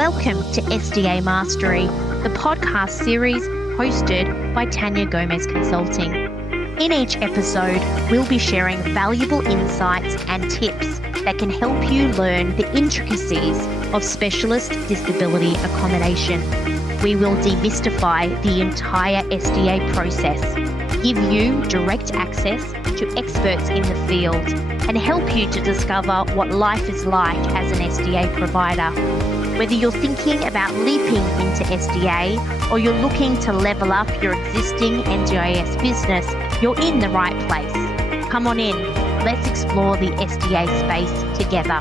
Welcome to SDA Mastery, the podcast series hosted by Tania Gomez Consulting. In each episode, we'll be sharing valuable insights and tips that can help you learn the intricacies of specialist disability accommodation. We will demystify the entire SDA process, give you direct access to experts in the field, and help you to discover what life is like as an SDA provider. Whether you're thinking about leaping into SDA or you're looking to level up your existing NDIS business, you're in the right place. Come on in, let's explore the SDA space together.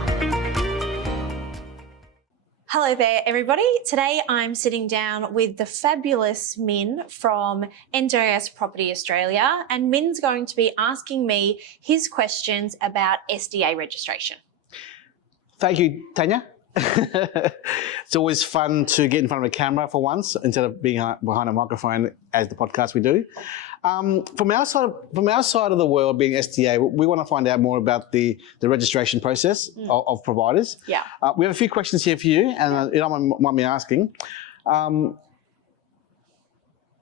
Hello there, everybody. Today I'm sitting down with the fabulous Minh from NDIS Property Australia, and Minh's going to be asking me his questions about SDA registration. Thank you, Tania. It's always fun to get in front of a camera for once instead of being behind a microphone as the podcast we do. From our side of the world, being SDA, we want to find out more about the registration process of providers. Yeah. We have a few questions here for you, and you don't mind me asking. How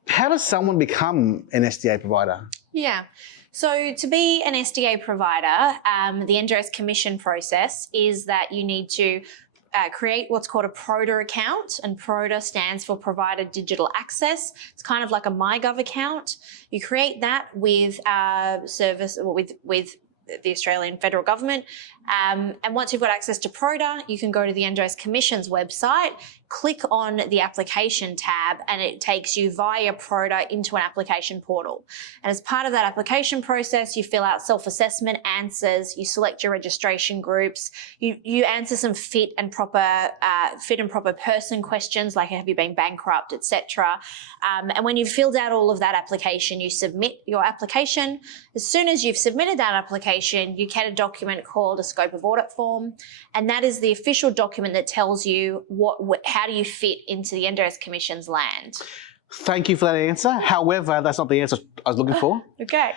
does someone become an SDA provider? Yeah. So to be an SDA provider, the NDIS commission process is that you need to create what's called a PRODA account, and PRODA stands for Provider Digital Access. It's kind of like a MyGov account. You create that with service or with the Australian federal government. And once you've got access to PRODA, you can go to the NDIS Commission's website, click on the application tab, and it takes you via PRODA into an application portal. And as part of that application process, you fill out self-assessment answers, you select your registration groups, you answer some fit and proper person questions like have you been bankrupt, etc. And when you've filled out all of that application, you submit your application. As soon as you've submitted that application, you get a document called a scope of audit form, and that is the official document that tells you how do you fit into the NDIS Commission's land. Thank you for that answer. However, that's not the answer I was looking for. Okay.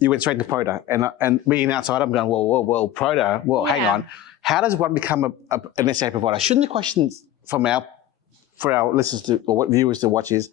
You went straight to PRODA, and being outside, I'm going, well, PRODA. Well, hang on. How does one become an SDA provider? Shouldn't the questions for our listeners or viewers to watch is,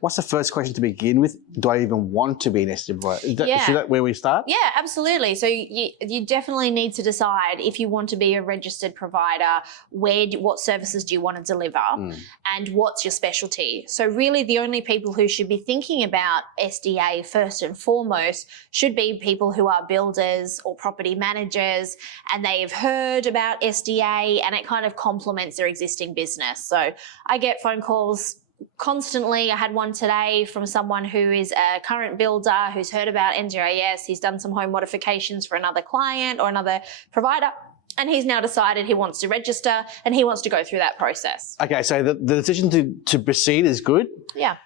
what's the first question to begin with? Do I even want to be an SDA provider? Is that where we start? Yeah, absolutely. So you definitely need to decide if you want to be a registered provider, what services do you want to deliver, and what's your specialty. So really the only people who should be thinking about SDA first and foremost should be people who are builders or property managers, and they have heard about SDA and it kind of complements their existing business. So I get phone calls constantly. I had one today from someone who is a current builder who's heard about NDIS. He's done some home modifications for another client or another provider, and he's now decided he wants to register and he wants to go through that process. Okay, so the decision to proceed is good. Yeah.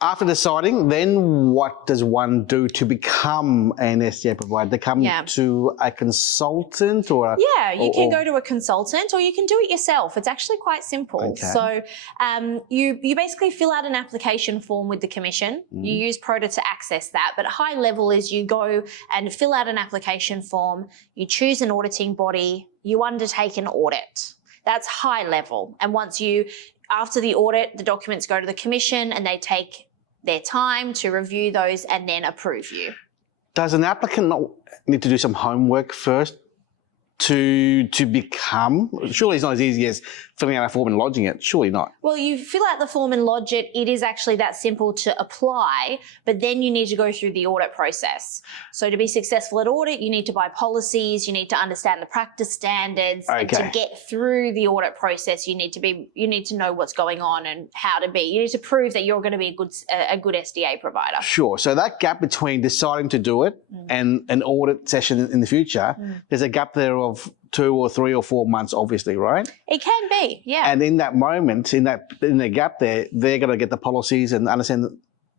After deciding, then what does one do to become an SDA provider? They come to a consultant or you can go to a consultant or you can do it yourself. It's actually quite simple. Okay. So you basically fill out an application form with the commission. You use PRODA to access that, but high level is you go and fill out an application form, you choose an auditing body, you undertake an audit. That's high level. And after the audit, the documents go to the commission and they take their time to review those and then approve you. Does an applicant not need to do some homework first to become? Surely it's not as easy as filling out a form and lodging it. Surely not. Well, you fill out the form and lodge it. It is actually that simple to apply, but then you need to go through the audit process. So to be successful at audit, you need to buy policies, you need to understand the practice standards, and to get through the audit process, you need to know what's going on and how to be. You need to prove that you're going to be a good SDA provider. Sure. So that gap between deciding to do it and an audit session in the future, there's a gap there of 2 or 3 or 4 months, obviously, right? It can be, yeah. And in that moment, in the gap there, they're going to get the policies and understand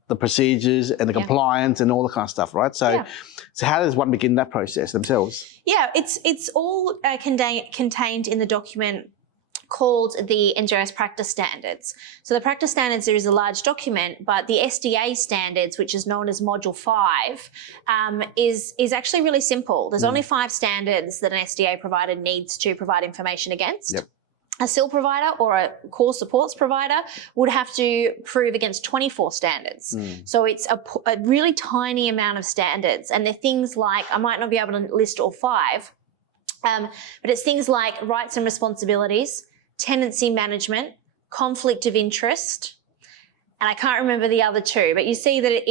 the procedures and the compliance and all the kind of stuff, right? So, so how does one begin that process themselves? Yeah, it's all contained in the document called the NDIS Practice Standards. So the Practice Standards is a large document, but the SDA standards, which is known as Module 5, is actually really simple. There's only 5 standards that an SDA provider needs to provide information against. A SIL provider or a core supports provider would have to prove against 24 standards. So it's a really tiny amount of standards. And they're things like, I might not be able to list all 5, but it's things like rights and responsibilities, tenancy management, conflict of interest, and I can't remember the other 2, but you see that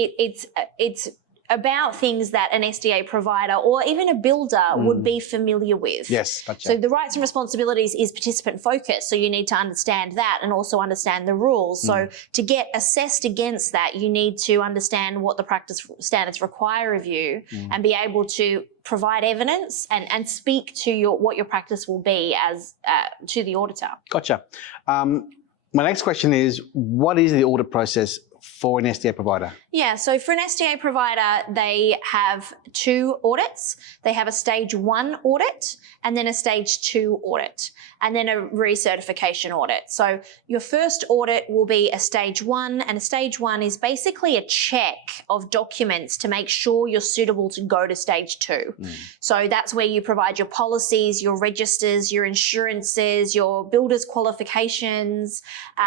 it's about things that an SDA provider or even a builder would be familiar with. Yes, gotcha. So the rights and responsibilities is participant focused. So you need to understand that and also understand the rules. So to get assessed against that, you need to understand what the practice standards require of you and be able to provide evidence and speak to what your practice will be as to the auditor. Gotcha. My next question is, what is the audit process for an SDA provider? Yeah, so for an SDA provider, they have 2 audits. They have a stage 1 audit and then a stage 2 audit and then a recertification audit. So your first audit will be a stage 1, and a stage 1 is basically a check of documents to make sure you're suitable to go to stage 2. So that's where you provide your policies, your registers, your insurances, your builder's qualifications,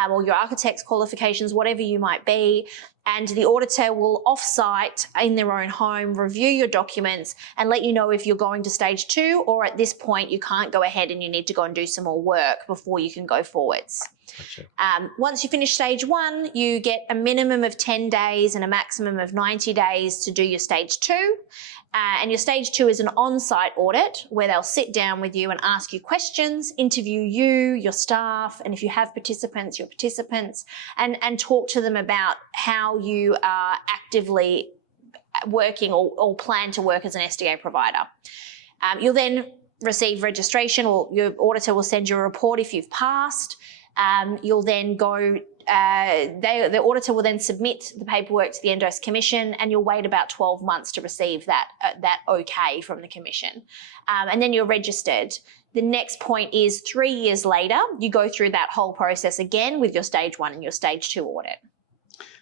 or your architect's qualifications, whatever you might be. And the auditor will off-site in their own home review your documents and let you know if you're going to stage 2, or at this point you can't go ahead and you need to go and do some more work before you can go forwards. Gotcha. Once you finish stage 1, you get a minimum of 10 days and a maximum of 90 days to do your stage 2. And your stage 2 is an on-site audit where they'll sit down with you and ask you questions, interview you, your staff, and if you have participants, your participants, and talk to them about how you are actively working or plan to work as an SDA provider. You'll then receive registration, or your auditor will send you a report if you've passed. You'll then go, the auditor will then submit the paperwork to the NDIS Commission, and you'll wait about 12 months to receive that okay from the Commission. And then you're registered. The next point is 3 years later, you go through that whole process again with your stage 1 and your stage 2 audit.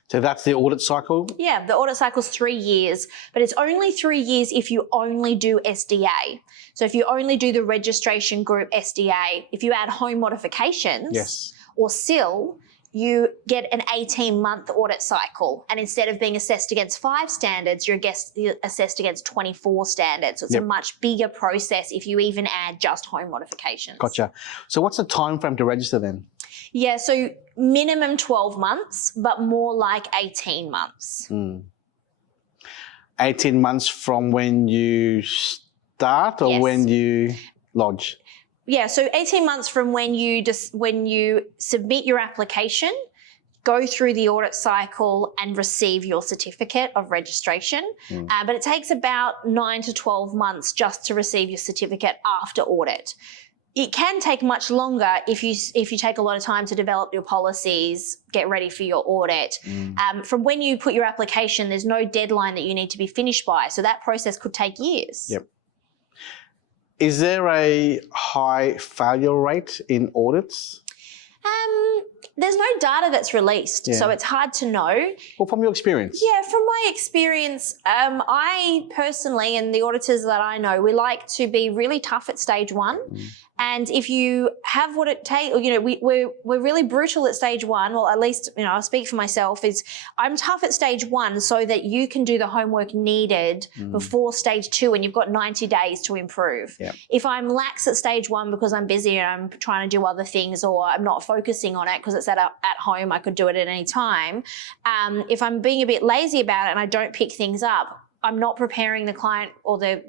So that's the audit cycle? Yeah, the audit cycle is 3 years, but it's only 3 years if you only do SDA. So if you only do the registration group SDA, if you add home modifications or SIL, you get an 18-month audit cycle. And instead of being assessed against 5 standards, you're assessed against 24 standards. So it's a much bigger process if you even add just home modifications. Gotcha. So what's the time frame to register then? Yeah, so minimum 12 months, but more like 18 months. 18 months from when you start or when you lodge? Yeah, so 18 months from when you submit your application, go through the audit cycle and receive your certificate of registration. But it takes about 9 to 12 months just to receive your certificate after audit. It can take much longer if you take a lot of time to develop your policies, get ready for your audit. From when you put your application, there's no deadline that you need to be finished by. So that process could take years. Yep. Is there a high failure rate in audits? There's no data that's released, so it's hard to know. Well, from your experience? Yeah, from my experience, I personally, and the auditors that I know, we like to be really tough at stage 1. And if you have what it takes, we're really brutal at stage 1, well, at least, I'll speak for myself, is I'm tough at stage 1 so that you can do the homework needed before stage 2, and you've got 90 days to improve. Yep. If I'm lax at stage 1 because I'm busy and I'm trying to do other things, or I'm not focusing on it because it's at home, I could do it at any time. If I'm being a bit lazy about it and I don't pick things up, I'm not preparing the client or the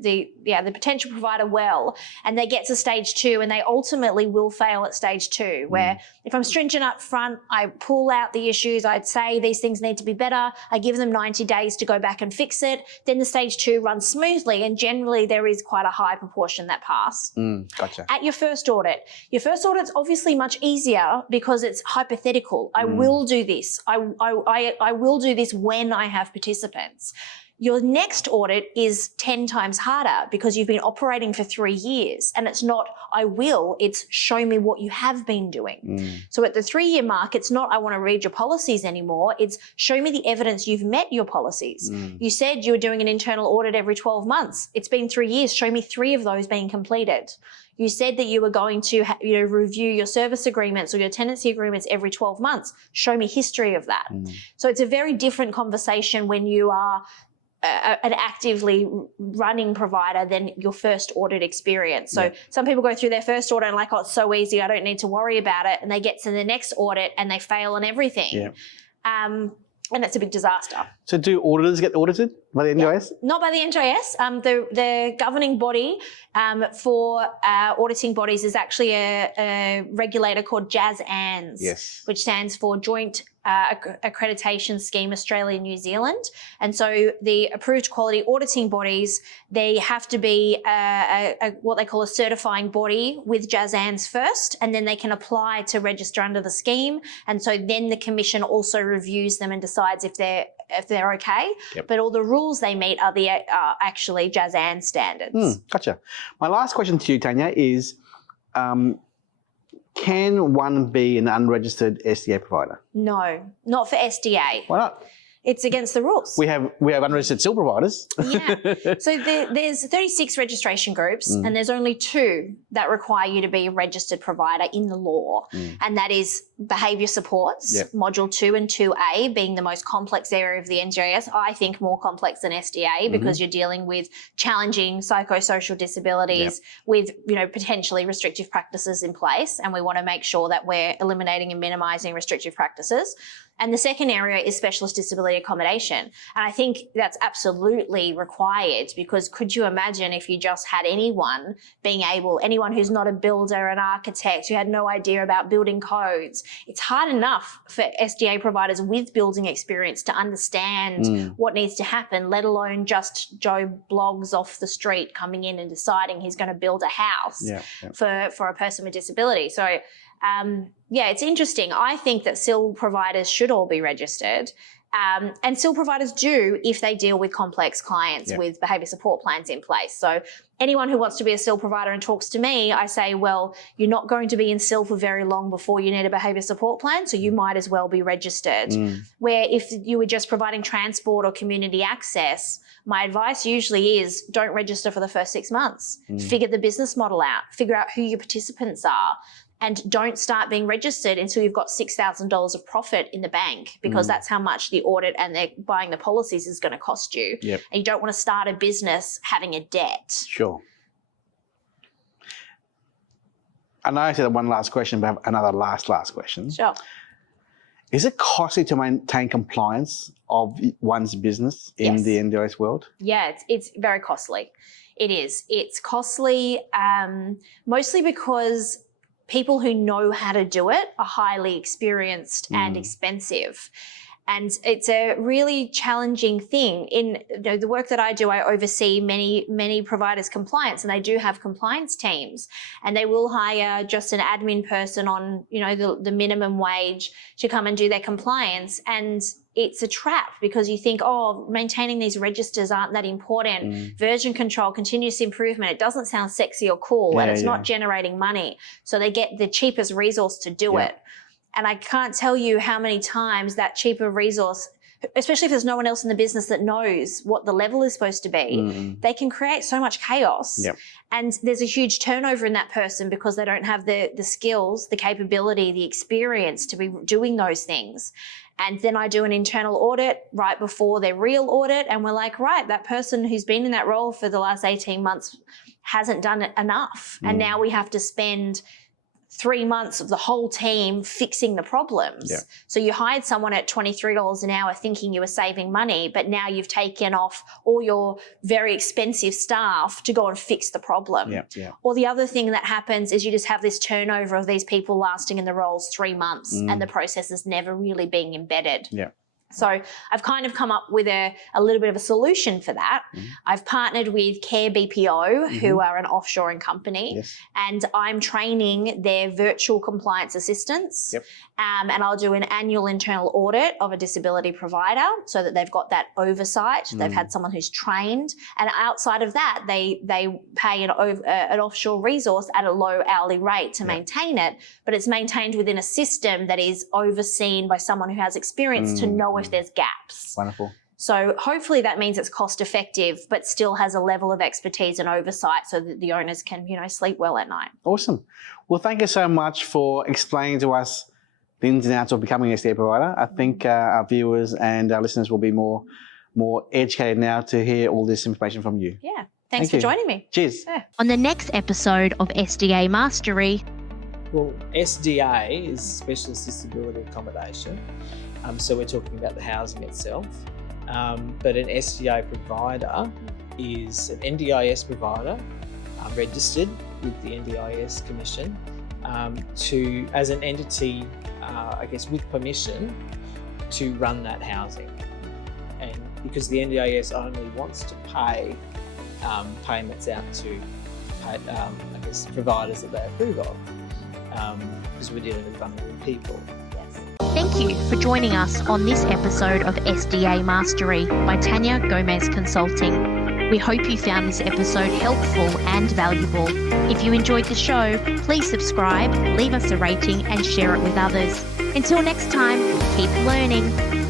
potential provider well, and they get to stage 2 and they ultimately will fail at stage 2, where if I'm stringent up front, I pull out the issues, I'd say these things need to be better, I give them 90 days to go back and fix it, then the stage 2 runs smoothly, and generally there is quite a high proportion that pass. Gotcha. At your first audit's obviously much easier because it's hypothetical. I will do this. I will do this when I have participants. your next audit is 10 times harder because you've been operating for 3 years, and it's not, I will, it's show me what you have been doing. So at the 3-year mark, it's not, I want to read your policies anymore. It's show me the evidence you've met your policies. You said you were doing an internal audit every 12 months. It's been 3 years. Show me 3 of those being completed. You said that you were going to review your service agreements or your tenancy agreements every 12 months. Show me history of that. So it's a very different conversation when you are an actively running provider than your first audit experience. So some people go through their first audit and like, oh, it's so easy, I don't need to worry about it. And they get to the next audit and they fail on everything. And that's a big disaster. So do auditors get audited by the NDIS? Not by the NDIS. The governing body for auditing bodies is actually a regulator called JAS-ANS, which stands for Joint Accreditation Scheme Australia-New Zealand. And so the approved quality auditing bodies, they have to be what they call a certifying body with JAS-ANS first, and then they can apply to register under the scheme. And so then the commission also reviews them and decides if they're okay. But all the rules they meet are actually JAS-ANS standards. Gotcha. My last question to you, Tania, is can one be an unregistered SDA provider? No, not for SDA. Why not? It's against the rules. We have unregistered SIL providers. So there's 36 registration groups, and there's only 2 that require you to be a registered provider in the law, and that is behaviour supports, Module 2 and 2A being the most complex area of the NDIS. I think more complex than SDA because you're dealing with challenging psychosocial disabilities with potentially restrictive practices in place, and we want to make sure that we're eliminating and minimising restrictive practices. And the second area is specialist disability accommodation. And I think that's absolutely required, because could you imagine if you just had anyone who's not a builder, an architect, who had no idea about building codes? It's hard enough for SDA providers with building experience to understand what needs to happen, let alone just Joe Bloggs off the street coming in and deciding he's going to build a house for a person with disability. So it's interesting. I think that SIL providers should all be registered. And SIL providers do if they deal with complex clients with behaviour support plans in place. So anyone who wants to be a SIL provider and talks to me, I say, well, you're not going to be in SIL for very long before you need a behaviour support plan, so you might as well be registered. Where if you were just providing transport or community access, my advice usually is don't register for the first 6 months. Figure the business model out, figure out who your participants are, and don't start being registered until you've got $6,000 of profit in the bank, because that's how much the audit and they're buying the policies is going to cost you. And you don't want to start a business having a debt. Sure. I know I said one last question, but I have another last question. Sure. Is it costly to maintain compliance of one's business in the NDIS world? Yeah, it's very costly. It is. It's costly mostly because people who know how to do it are highly experienced and expensive. And it's a really challenging thing. In the work that I do, I oversee many providers' compliance, and they do have compliance teams, and they will hire just an admin person on the minimum wage to come and do their compliance. And it's a trap, because you think, oh, maintaining these registers aren't that important. Version control, continuous improvement, it doesn't sound sexy or cool, and it's not generating money. So they get the cheapest resource to do it. And I can't tell you how many times that cheaper resource, especially if there's no one else in the business that knows what the level is supposed to be, they can create so much chaos. And there's a huge turnover in that person because they don't have the skills, the capability, the experience to be doing those things. And then I do an internal audit right before their real audit, and we're like, right, that person who's been in that role for the last 18 months hasn't done it enough. And now we have to spend 3 months of the whole team fixing the problems. So you hired someone at $23 an hour thinking you were saving money, but now you've taken off all your very expensive staff to go and fix the problem. Or the other thing that happens is you just have this turnover of these people lasting in the roles 3 months and the process is never really being embedded. So I've kind of come up with a little bit of a solution for that. I've partnered with Care BPO, who are an offshoring company, and I'm training their virtual compliance assistants. And I'll do an annual internal audit of a disability provider so that they've got that oversight. They've had someone who's trained. And outside of that, they pay an offshore resource at a low hourly rate to maintain it, but it's maintained within a system that is overseen by someone who has experience to know if there's gaps. Wonderful. So hopefully that means it's cost effective, but still has a level of expertise and oversight so that the owners can, sleep well at night. Awesome. Well, thank you so much for explaining to us the ins and outs of becoming an SDA provider. I think our viewers and our listeners will be more educated now to hear all this information from you. Yeah. Thanks for joining me. Cheers. Yeah. On the next episode of SDA Mastery. Well, SDA is Specialist Disability Accommodation. So we're talking about the housing itself. But an SDA provider is an NDIS provider registered with the NDIS Commission as an entity, with permission to run that housing. And because the NDIS only wants to pay payments out to providers that they approve of, because we're dealing with vulnerable people. Thank you for joining us on this episode of SDA Mastery by Tania Gomez Consulting. We hope you found this episode helpful and valuable. If you enjoyed the show, please subscribe, leave us a rating and share it with others. Until next time, keep learning.